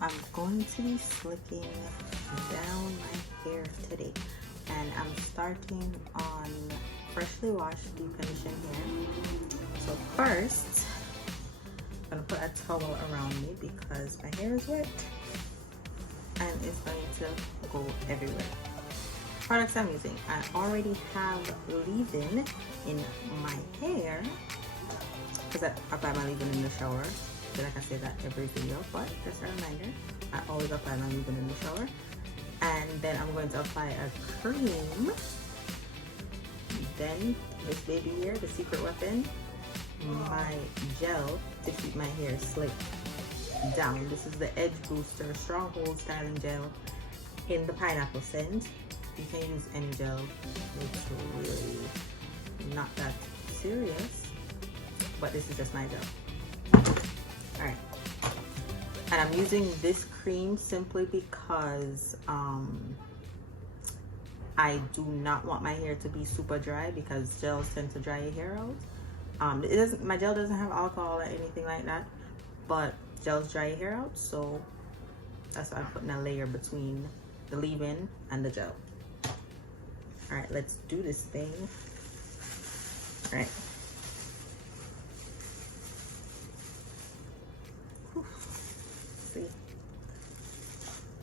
I'm going to be slicking down my hair today, and I'm starting on freshly washed deep conditioned hair. So first, I'm gonna put a towel around me because my hair is wet and it's going to go everywhere. Products I'm using, I already have leave-in in my hair because I apply my leave-in in the shower. I feel like I say that every video, but just a reminder, I always apply my leave-in in the shower. And then I'm going to apply a cream. Then this baby here, the secret weapon, my gel to keep my hair slick down. This is the Edge Booster Stronghold Styling Gel in the pineapple scent. You can use any gel, it's really not that serious, but this is just my gel. All right, and I'm using this cream simply because I do not want my hair to be super dry, because gels tend to dry your hair out. It doesn't, my gel doesn't have alcohol or anything like that, but gels dry your hair out, so that's why I'm putting a layer between the leave-in and the gel. All right, let's do this thing. All right. Whew. See,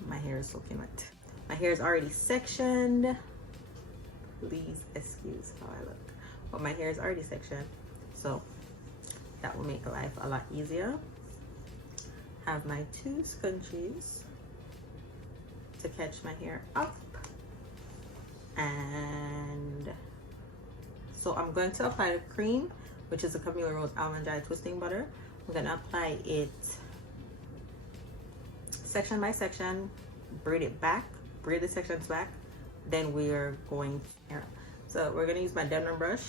my hair is soaking wet. My hair is already sectioned. Please excuse how I look, but my hair is already sectioned, so that will make life a lot easier. Have my two scrunchies to catch my hair up. And so I'm going to apply the cream, which is a Camille Rose Almond Dry Twisting Butter. I'm going to apply it section by section, braid it back, braid the sections back. Then we're going to, so we're going to use my Denver brush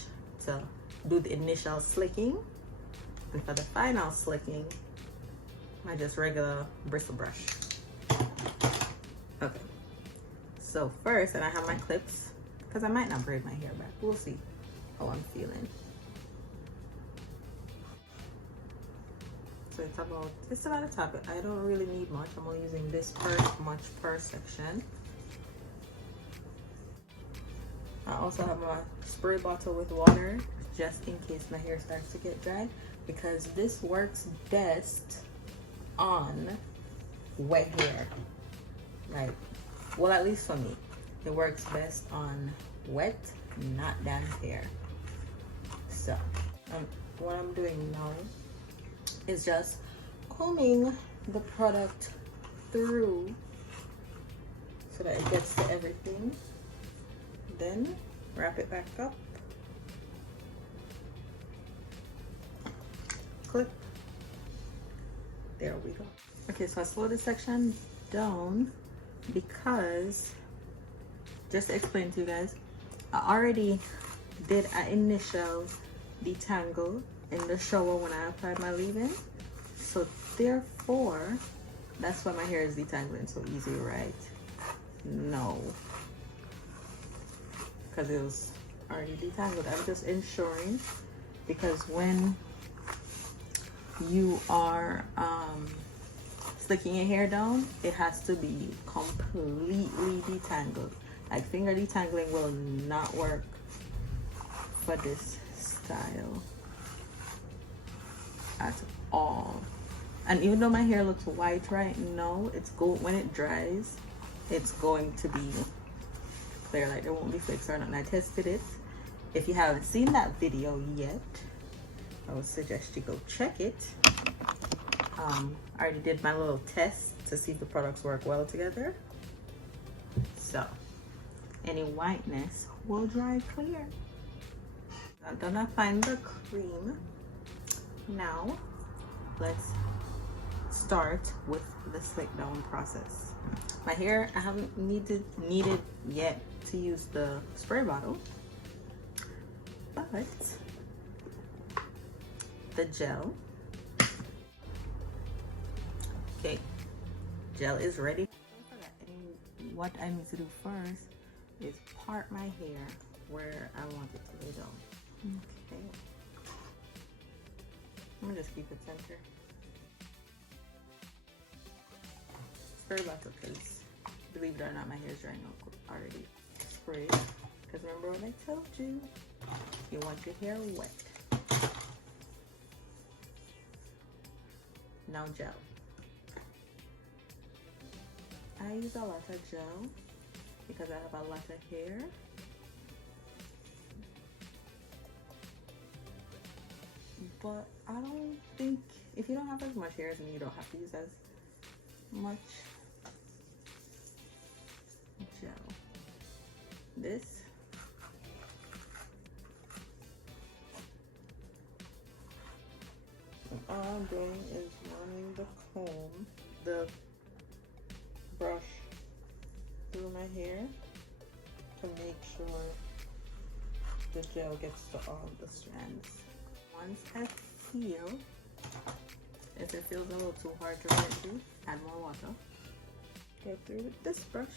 to do the initial slicking. And for the final slicking, my just regular bristle brush. Okay. So first, and I have my clips, because I might not braid my hair back. We'll see how I'm feeling. So it's about the top. I don't really need much. I'm only using this much per section. I also have my spray bottle with water, just in case my hair starts to get dry, because this works best on wet hair. Like, well, at least for me, it works best on wet, not damp hair. So what I'm doing now is just combing the product through so that it gets to everything. Then wrap it back up, clip. There we go. Okay, so I slowed this section down because, just to explain to you guys, I already did an initial detangle in the shower when I applied my leave-in, so therefore that's why my hair is detangling so easy, right? No, because it was already detangled. I'm just ensuring, because when you are slicking your hair down, it has to be completely detangled. Like, finger detangling will not work for this style at all. And even though my hair looks white right now, when it dries, it's going to be clear. Like, there won't be flakes or nothing. I tested it. If you haven't seen that video yet, I would suggest you go check it. I already did my little test to see if the products work well together. So any whiteness will dry clear. I'm gonna find the cream. Now let's start with the slick down process. My hair, I haven't needed yet to use the spray bottle, but the gel. Okay, gel is ready. And what I need to do first is part my hair where I want it to lay down. Okay, I'm gonna just keep it centered. spray bottle because, believe it or not, my hair is drying out already. Spray. Because remember what I told you? You want your hair wet. Now gel. I use a lot of gel because I have a lot of hair. But I don't think, if you don't have as much hair as me, you don't have to use as much gel. This all I'm doing is running the comb, the brush through my hair to make sure the gel gets to all the strands. Once I feel, if it feels a little too hard to run through, add more water. Go through with this brush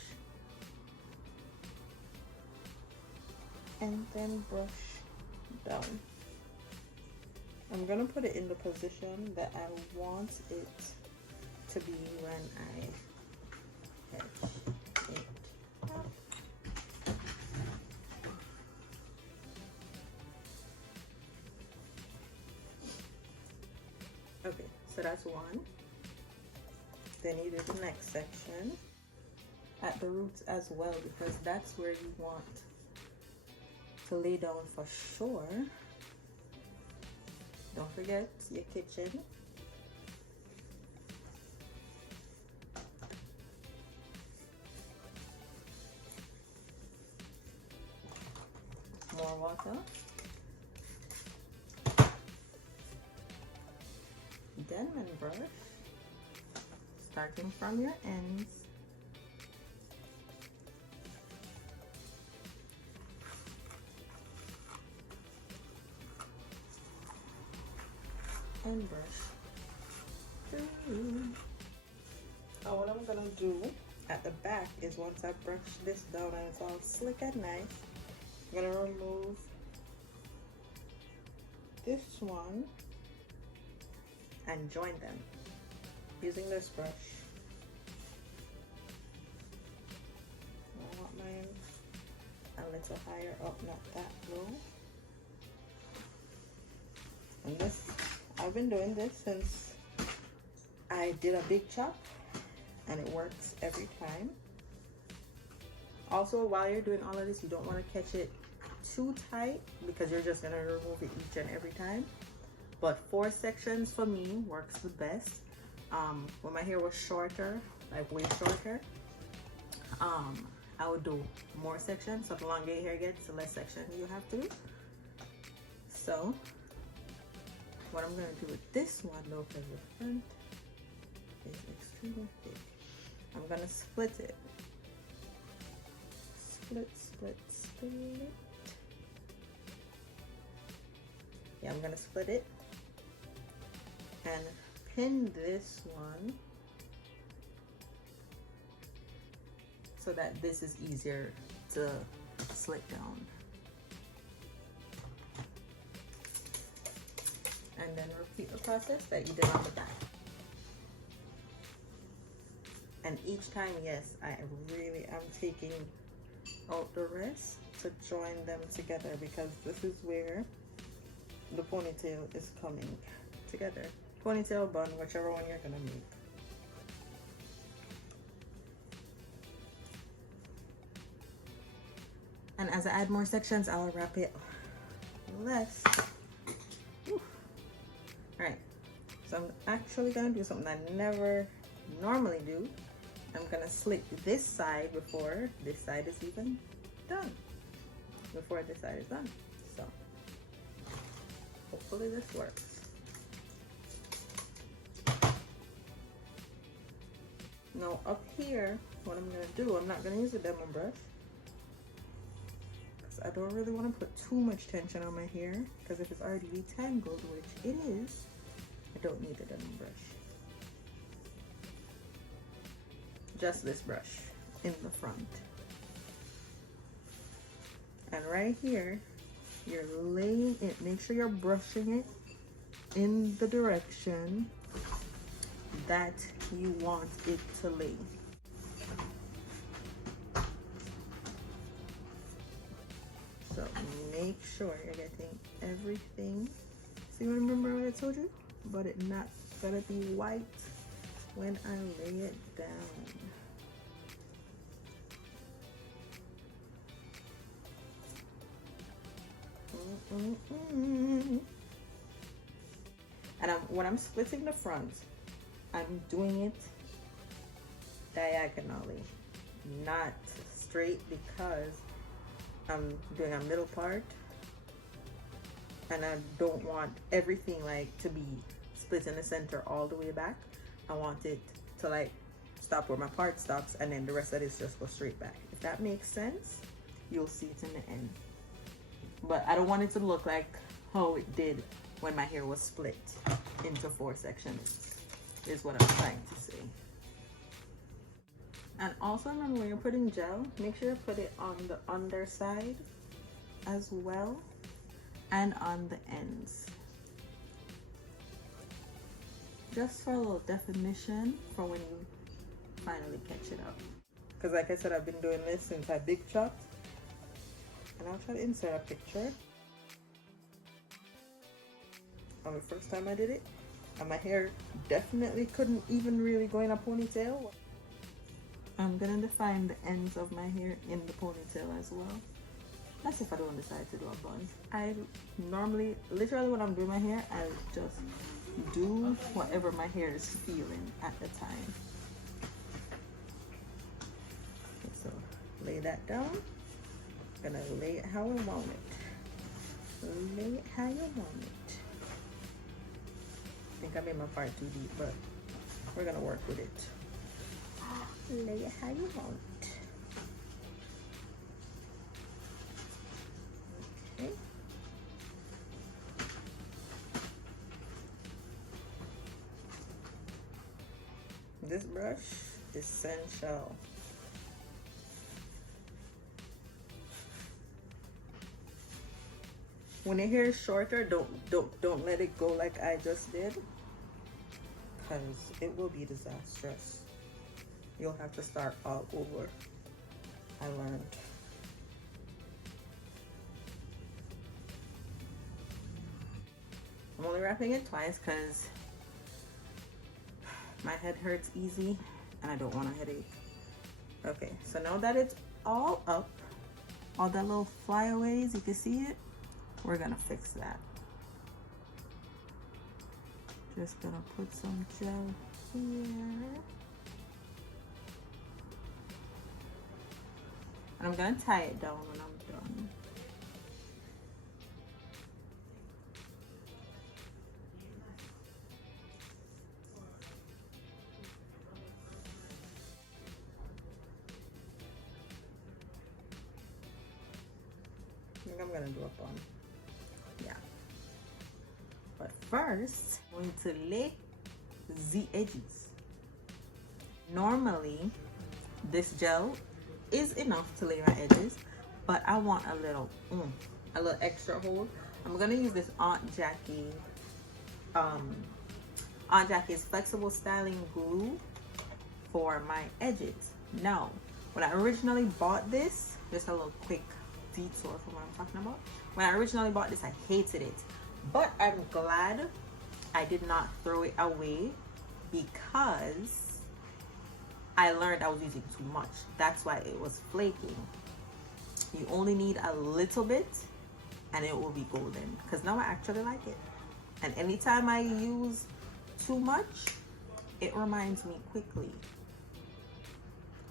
and then brush down. I'm gonna put it in the position that I want it to be when I edge it up. Okay, so that's one. Then you do the next section at the roots as well, because that's where you want to lay down for sure. Don't forget your kitchen. More water. Then brush, starting from your ends. And brush through. Now what I'm gonna do at the back is, once I brush this down and it's all slick and nice, I'm gonna remove this one and join them using this brush. I want mine a little higher up, not that low. And this, I've been doing this since I did a big chop, and it works every time. Also, while you're doing all of this, you don't want to catch it too tight because you're just going to remove it each and every time. But 4 sections for me works the best. When my hair was shorter, like way shorter, I would do more sections. So the longer your hair gets, the less section you have to do. So what I'm gonna do with this one though, because the front is extremely thick, I'm gonna split it. Split, split, split. Yeah, I'm gonna split it and pin this one so that this is easier to slick down. And then repeat the process that you did on the back. And each time, yes, I really am taking out the rest to join them together, because this is where the ponytail is coming together. Ponytail, bun, whichever one you're gonna make. And as I add more sections, I'll wrap it less. Alright, so I'm actually gonna do something I never normally do. I'm gonna slit this side before this side is even done. Before this side is done. So hopefully this works. Now up here, what I'm gonna do, I'm not gonna use a demo brush because I don't really want to put too much tension on my hair, because if it's already detangled, which it is, I don't need a demo brush. Just this brush in the front. And right here, you're laying it, make sure you're brushing it in the direction that you want it to lay. make sure you're getting everything. See, remember what I told you? But it not gonna be white when I lay it down. And when I'm splitting the front, I'm doing it diagonally, not straight, because I'm doing a middle part and I don't want everything like to be split in the center all the way back. I want it to like stop where my part stops, and then the rest of this just go straight back. If that makes sense, you'll see it in the end. But I don't want it to look like how it did when my hair was split into 4 sections, is what I'm trying to say. And also remember, when you're putting gel, make sure you put it on the underside as well and on the ends, just for a little definition for when you finally catch it up. Because like I said, I've been doing this since I big chopped, and I'll try to insert a picture on the first time I did it, and my hair definitely couldn't even really go in a ponytail. I'm gonna define the ends of my hair in the ponytail as well. That's if I don't decide to do a bun. I normally, literally when I'm doing my hair, I just do whatever my hair is feeling at the time. Okay, so lay that down. Gonna lay it how I want it. Lay it how you want it. I think I made my part too deep, but we're gonna work with it. Lay it how you want it. Okay. This brush is essential. When your hair is shorter, don't let it go like I just did, because it will be disastrous. You'll have to start all over. I learned. I'm only wrapping it twice because my head hurts easy and I don't want a headache. Okay, so now that it's all up, all the little flyaways, you can see it, we're gonna fix that. Just gonna put some gel here. And I'm gonna tie it down when I'm done. I think I'm gonna do a bun. Yeah. But first, I'm going to lay the edges. Normally, this gel is enough to lay my edges, but I want a little extra hold. I'm gonna use this Aunt Jackie's flexible styling glue for my edges. Now, when I originally bought this, just a little quick detour from what I'm talking about. When I originally bought this, I hated it, but I'm glad I did not throw it away, because I learned I was using too much. That's why it was flaking. You only need a little bit and it will be golden, because now I actually like it. And anytime I use too much, it reminds me quickly.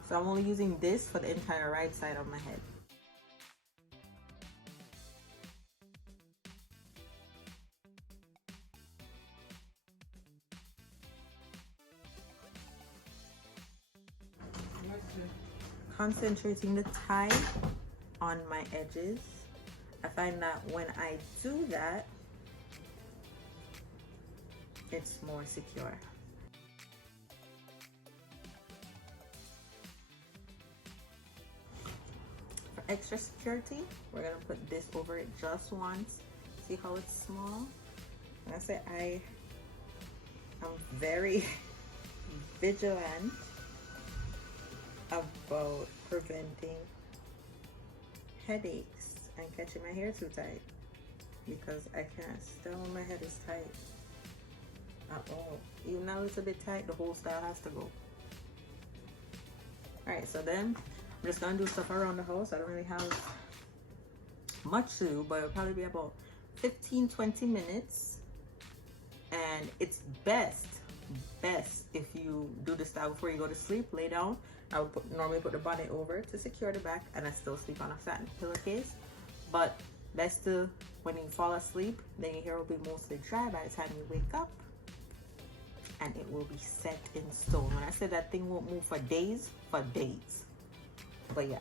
So I'm only using this for the entire right side of my head. Concentrating the tie on my edges. I find that when I do that, it's more secure. For extra security, we're gonna put this over it just once. See how it's small? Like I said, I am very vigilant about preventing headaches and catching my hair too tight, because I can't style when my head is tight at all. Even now it's a bit tight, the whole style has to go. Alright, so then I'm just gonna do stuff around the house. I don't really have much to do, but it'll probably be about 15-20 minutes. And it's best if you do the style before you go to sleep. Lay down. I would normally put the bonnet over to secure the back, and I still sleep on a satin pillowcase. But best to, when you fall asleep, then your hair will be mostly dry by the time you wake up, and it will be set in stone. When I say that thing won't move for days, but yeah.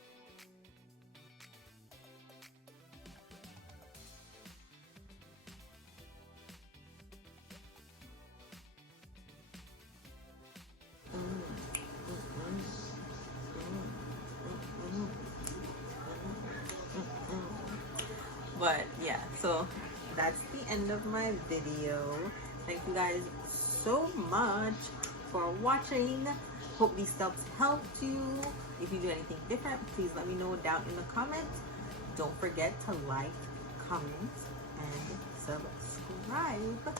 But yeah, so that's the end of my video. Thank you guys so much for watching. Hope these steps helped you. If you do anything different, please let me know down in the comments. Don't forget to like, comment, and subscribe.